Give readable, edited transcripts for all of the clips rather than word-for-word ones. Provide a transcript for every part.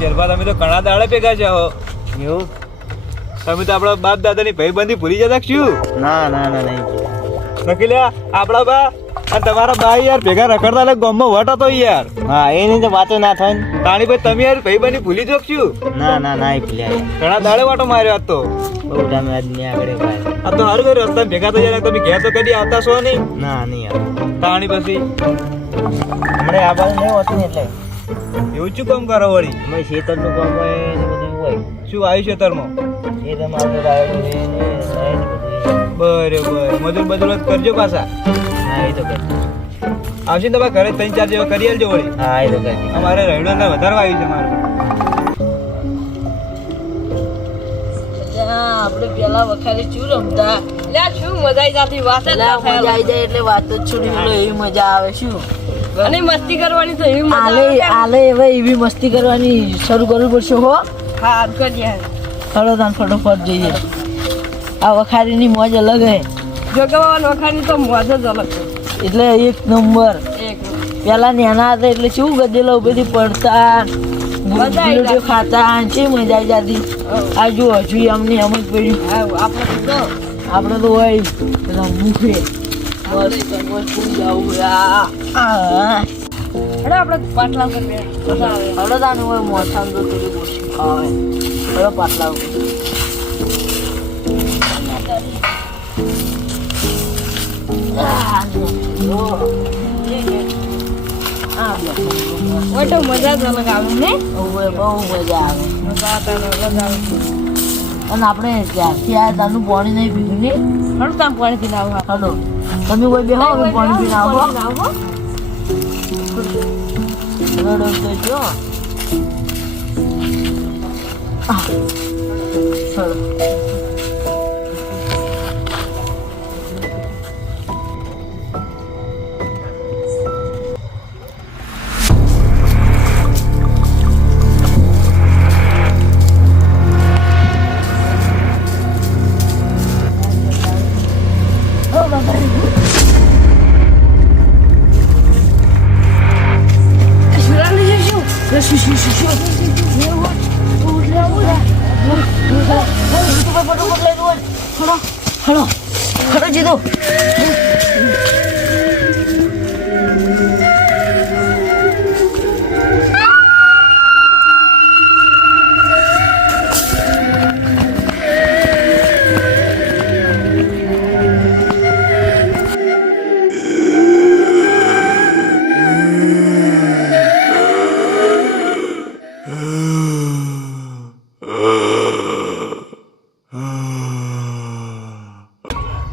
ચેરબા તમે તો ઘણા દાડે ભેગા છો. એવું? તમે તો આપણા બાપ દાદાની ભાઈબંધી ભૂલી જતા શું? ના ના ના નહીં. નક્કી લ્યા આપણા બા અને તમારા બા યાર ભેગા રખડતા એટલે ગામમાં વટ હતો યાર. હા એની તો વાતો ના થાય ને. તાણી ભાઈ તમે યાર ભાઈબંધી ભૂલી જો શું? ના ના ના ભૂલ્યા. ઘણા દાડે વાટો માર્યો આજ તો. બહુ ટાઈમ આજ ને આગળ ભાઈ. આ તો સારું કર્યું રસ્તા ભેગા તો યાર તમે ઘેર તો કદી આવતા છો નહીં. ના નહીં આવે. તાણી પછી હમણાં આ બાજુ નહીં હોતું ને એટલે એવું શું કામ કરો વળી? અમે ખેતરનું કામ હોય ને બધું હોય. શું આવ્યું ખેતરમાં? ખેતરમાં આપણે રાયડું ને બધું. બરોબર મજૂર બજૂર જ કરજો પાછા. હા એ તો કરી. આવશે ને તમારા ઘરે 3-4 જેવા કરી આલજો વળી. હા એ તો કરી. અમારે રહીડો ને વધારવા આવ્યું છે મારે. આપણે પેલા વખારે શું રમતા શું મજા આવી વાત મજા આવી જાય એટલે વાત જ છોડી એવી મજા આવે શું અને મસ્તી કરવાની તો એવી મજા આલે હવે એવી મસ્તી કરવાની શરૂ કરવી પડશે હો. હા કરીએ ચલો તાન ફટોફટ જઈએ. આ વખારીની મોજ અલગ હે. જોગવાન વખારી તો મોજ જ અલગ છે એટલે એક નંબર. પેલા નાના હતા એટલે શું ગદેલો બધી પડતા મજા ખાતા છે મજા આવી જતી. આ જો હજુ અમને એમ જ પડ્યું આપણે તો હોય પેલા મુખે આપણે પાટલા ઉપર હળદાનું હોય મોઠાનું તો થોડી ઓછી ખાવે. હળો પાટલા ઉપર તો મજા જ અલગ આવે ને. બહુ મજા આવે. અને આપણે ત્યારથી આ તાનું પાણી નહીં પીવું ને. હલો તમે પાણી પીને આવો. હલો તમે કોઈ બેહો અમે પાણી પીને આવો. રડો તો જો ચલો. ખડો જીતો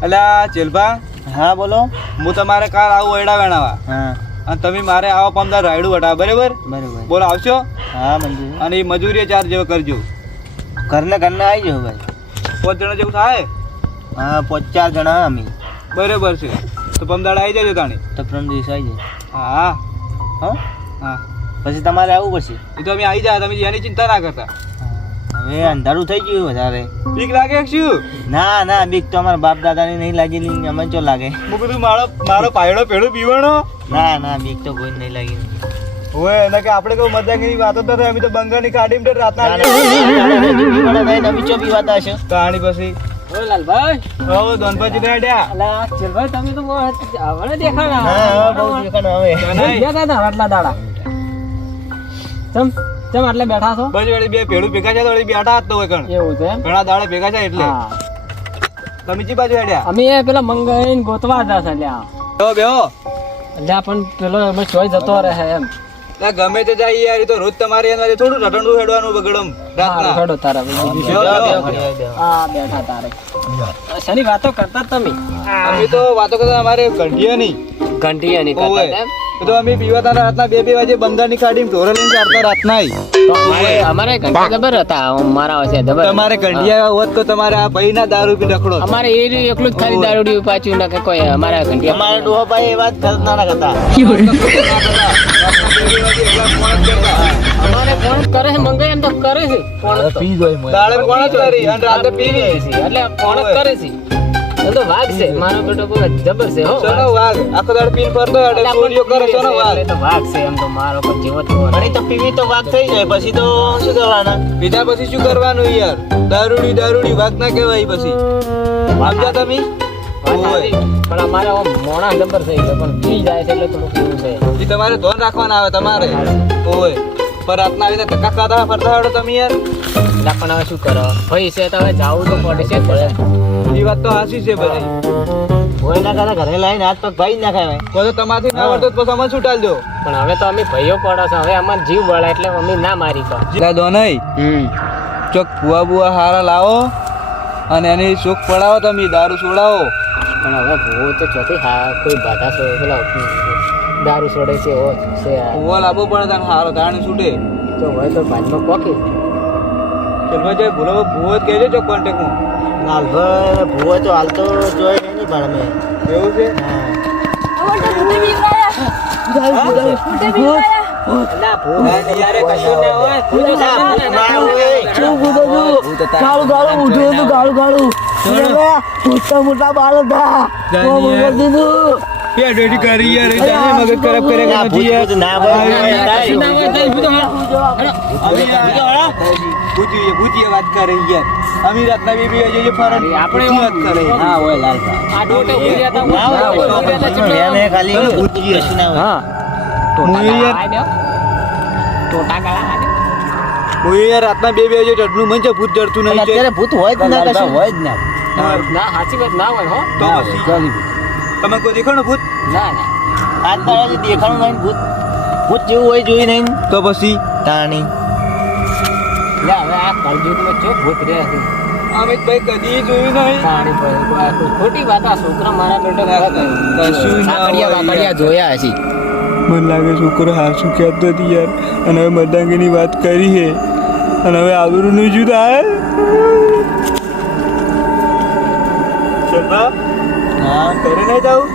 અલ્યા ચેલભા. હા બોલો. હું તમારે કાલ આવું એડા વેણાવા હા અને તમે મારે આવો પમદાર રાયડું વટાવા બરાબર? બરાબર. બોલો આવશો? હા મંજૂર. અને એ મજૂરી 4 જેવો કરજો. ઘરના આવી જાઓ ભાઈ. 5 જણા જેવું થાય? હા 4 જણા અમે. બરાબર છે તો પમદાડ આવી જજો તાણી. તો પ્રમ દિવસ આવી જાય. હા હા હા પછી તમારે આવવું પડશે. એ તો અમે આવી જાય તમે એની ચિંતા ના કરતા. હવે અંધારું થઈ ગયું વધારે. બીક લાગે કે શું? ના ના બીક તો અમારા બાપ દાદાની નહીં લાગેલી. અમે ચો લાગે. હું કીધું મારો પાયડો પેડો પીવાનો. ના ના બીક તો કોઈ નહીં લાગી. હોય એને કે આપણે કોઈ મજાકની વાતો તો થાય. અમે તો બંગાળની કાઢીને રાતના તમે ચો પીવાતા હશો તાણી પછી. ઓ લાલભાઈ હો દોનપાજી ને અડ્યા. અલા ચલભાઈ તમે તો આવડે દેખાડા. હા બહુ દેખાનો હવે. બેઠા હતા આટલા દાડા. ચમ આટલે બેઠા છો? બસ વળી બે પેડું ભેગા છે તો વળી બેઠા જ તો હોય કણ. એવું છે એમ? ઘણા દાડે ભેગા છે એટલે. તમે ચી બાજુ અડ્યા? અમે પેલા મંગાઈને ગોતવા હતા લ્યા. બેહો બેહો. અલ્યા પણ પેલો અમે ચોઈ જતો રહે એમ. ગમે તે જાય યાર એ તો રોજ તમારે એના થોડું રટંડું હેડવાનું બગડમ રાતના. હેડો તારા હા બેઠા તારે. શેની વાતો કરતા તમે? અમે તો વાતો કરતા અમારે ઘંટિયાની. ઘંટિયાની કરતા એમ? તો અમે પીવાતા રાતના 2 વાગે બંદરની કાઢીને ઢોરે લઈને ચારતા રાતના. અમારે ઘંટા જબર હતા મારા હશે જબર. તમારે ઘંટિયા હોત તો તમારે આ ભાઈના દારૂ પી ડખડો. અમારે એ એકલું જ ખાલી દારૂડી પાછું ના કે કોઈ અમારા ઘંટિયા. અમારા ડોહા ભાઈ એવા જ ખતરનાક હતા. અમારે ફોન કરે છે મંગાઈ એમ તો કરે છે. દાડે કોણ જ કરી અને રાતે પીવી એટલે ફોન જ કરે છે. એ તો વાઘ છે મારો બેટો બહુ જબર છે હો સોનો વાઘ આખો દાડ પીન પરતો અડે ચોરીઓ કરે સોનો વાઘ. એ તો વાઘ છે એમ તો મારો કોઈ જીવો તો પણ એ તો પીવી તો વાઘ થઈ જાય પછી તો શું કરવાના? પીધા પછી શું કરવાનું યાર? દારૂડી વાઘ ના કહેવાય પછી. સમજ્યા તમે? ઓય. પણ અમારે આમ મોણા જબર થઈ ગયો પણ પી જાય છે એટલે થોડું કેવું છે એ તમારે ધોન રાખવાના આવે તમારે. ઓય પર રાતના આવી ધક્કા ખાતા ફરતા હડો તમે યાર. એટલે પણ હવે શું કરો ભાઈ છે તો હવે જાવું તો પડશે જ પડે એ વાત તો હાચી છે બધી. હોય ના કરે ઘરે લાવીને હાથ પગ ભાઈ જ ના ખાય. કોઈ તો તમારથી ના આવડતો તો પછી અમને છૂટાલ દો. પણ હવે તો અમે ભાઈઓ પડો છે હવે અમારે જીવ બળે એટલે અમે ના મારી તો લા દો નહીં ચોક ભુવા બુવા હારા લાવો અને એની સુખ પડાવો તમે દારૂ છોડાવો. પણ હવે ભૂવો તો ચોથી હા કોઈ બાધા છોડે પેલા દારૂ છોડે છે એવો છે આ. ભુવા લાવવો પડે તને હારો દાણી છૂટે. તો હોય તો ભાજમાં પોકી ચલવા જાય ભૂલો ભુવો જ કહેજો ચોક કોન્ટેક્ટમાં. નાલભર ભૂવો તો હાલ તો જોઈ નહીં પણ અમે. એવું છે? અલા ભૂવો યારે કશું ના હોય ભૂત તો ના, સામે ના ના હોય. શું કૂદો છું ગાળું ઉઠ્યું હતું ગાળું મોટા બાળ હતા દીધું કે ડોડી કરી યાર જાને મગજ ખરાબ કરે ના, ભૂત ભૂત ના હોય. ભૂતિએ વાત કરે યાર. અમી રાતના બેબી જે ફરન આપણે વાત કરે. હા હોય લાલભા. આ ડોટો ઉડ્યા તા ના હોય. મેં ખાલી ભૂતજી હસી ના હોય. હા ટોટા ગાળા હું યાર રાતના બે જે ચડનું મન છે ભૂત જડતું નહીં છે. અત્યારે ભૂત હોય જ ના કશું. હોય જ ના. ના સાચી વાત ના હોય હો તો પછી તમે કોઈ દેખો ને ભૂત ના ના આજ તારા દેખાણું નહીં ભૂત. ભૂત જેવું હોય જોઈ નહીં. તો પછી તાણી. લે હવે આ કળજુગમાં ચો ભૂત રહે છે અમિતભાઈ કદી જોયું નહીં. પાણી પર ખોટી વાત આ છોકરા મારા બેટા કશું ના હોય વાકડિયા જોયા હશે મને લાગે છોકરો હાસુ કહેતો હતી યાર અને હવે મરદાંગીની વાત કરી છે અને હવે આબરૂ નહીં જુદા ચલબા હા ઘરે નહીં જાઉં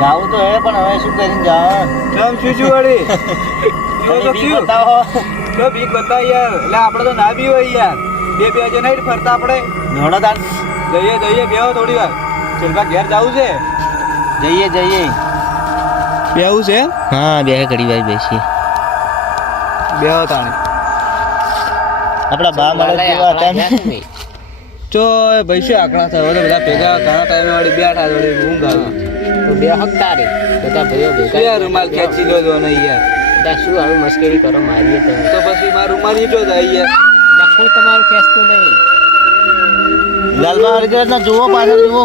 જાવું તો હે પણ હવે શું કરીને જાવ? કેમ શું વળી તને બીક બતાવો. તો બીક બતાય યાર એટલે આપણે તો ના બી હોય યાર બે હજે નહીં ફરતા આપણે નોડો તાર. જઈએ બેહો થોડી વાર ચલબા ઘેર જાવું છે જઈએ. બેહવું છે હા બે ઘડી વાર બેસીએ. બેહો તાણે આપણા બા મળે જેવા હતા ને. ચો ભાઈ છે આકડા થાય હવે તો બધા ભેગા ઘણા ટાઈમે વાળી બેઠા જોડે ઊંઘ આવે તો બે હકતા રે બધા ભાઈઓ ભેગા યાર રૂમાલ ખેંચી લો દો નહીં યાર બધા શું હવે મસ્કરી કરો મારીએ તમે તો પછી મારું રૂમાલ ઈટો જાય યાર કોઈ તમારું ખેંચતું નહીં લાલબા હરગર ના જુઓ પાછળ જુઓ.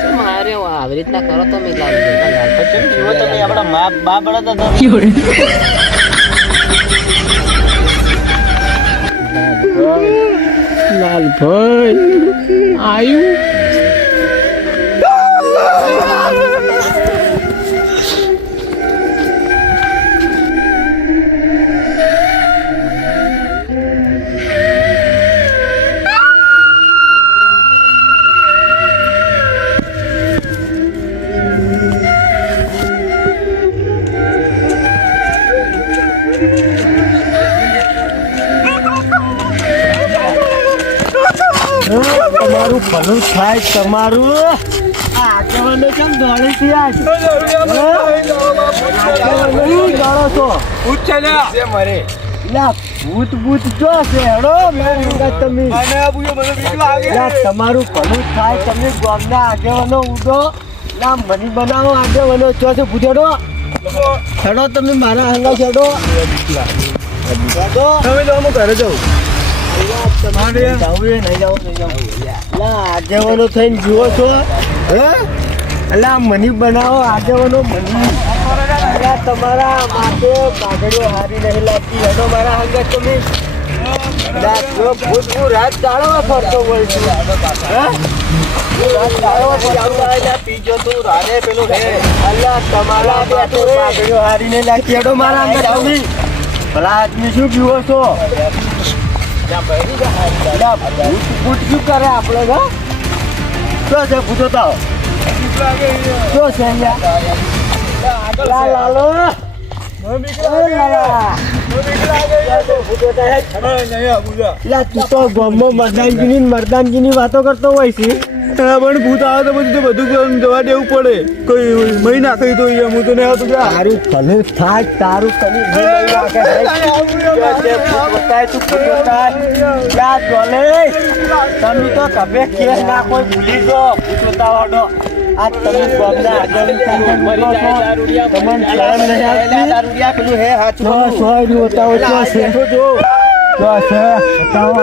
તો મારે આવી રીતના કરો તમે પછી જુઓ તમે આપણા બા બળદ હતા. લાલભાઈ આયુ તમારું ભલું થાય તમારું આગેવાનો કેમ દોડી છે આજ દોડો છો મરે લા ભૂત જો છે હેડો મેં તમે લા તમારું ભલું થાય તમે ગામના આગેવાનો ઉડો લા મની બનાવો આગેવાનો છો છે ભૂતેડો હેડો તમે મારા હંગા હેડો તમે તો અમુક ઘરે જાઉં આગેવાનો થઈને જુઓ છો હે અલા મની બનાવો આગેવાનો મની તમારા માટે પાઘડીઓ હારી નહીં લાગતી હેડો મારા હંગા તમે ભૂત હું રાત દાડો ફરતો હોય છું પીજો તું રાડે પેલું હે. અલ્યા તમારા માટે પાઘડીઓ હારી નહીં લાગતી હેડો મારા હંગા તમે ભલા આદમી શું પીવો છો ભૂત શું કરે આપણે ગા શું છે ભૂતો તાવ શું છે અહીંયા લાલો તું તો ગામમાં મરદાનગીની વાતો કરતો હોય છે. પણ ભૂત આવે તો બધું જવા દેવું પડે. કોઈ મહી નાખી તો હું તો નહીં આવતું. તારું ભલું થાય તારું કદી તમે તો કભે કેસ ના કોઈ ભૂલી જો ભૂતવાડો. આ તમે ગામના આગળ મરી જાય દારૂડિયા તમને શરમ નહીં આવતી. દારૂડિયા પેલું હે હાચું સોય બતાવો જો છે જો છે બતાવો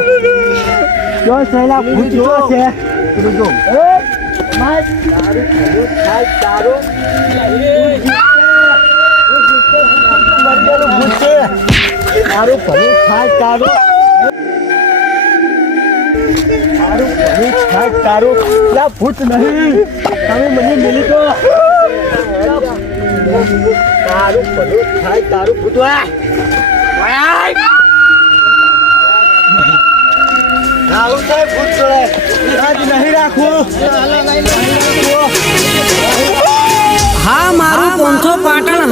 જો છે લા ભૂત જો છે પેલું જો એ માર તારું ભલું થાય તારું મરજેલું ભૂત છે. તારું ભલું થાય તારું તારું ભલું થાય તારું. લા ભૂત નહીં તમે મને મિલી તો તારું ભલું થાય તારું ભૂત. આવું તો ભૂત ચડે આજ નહીં રાખવું. હા મારું 500 પાટણ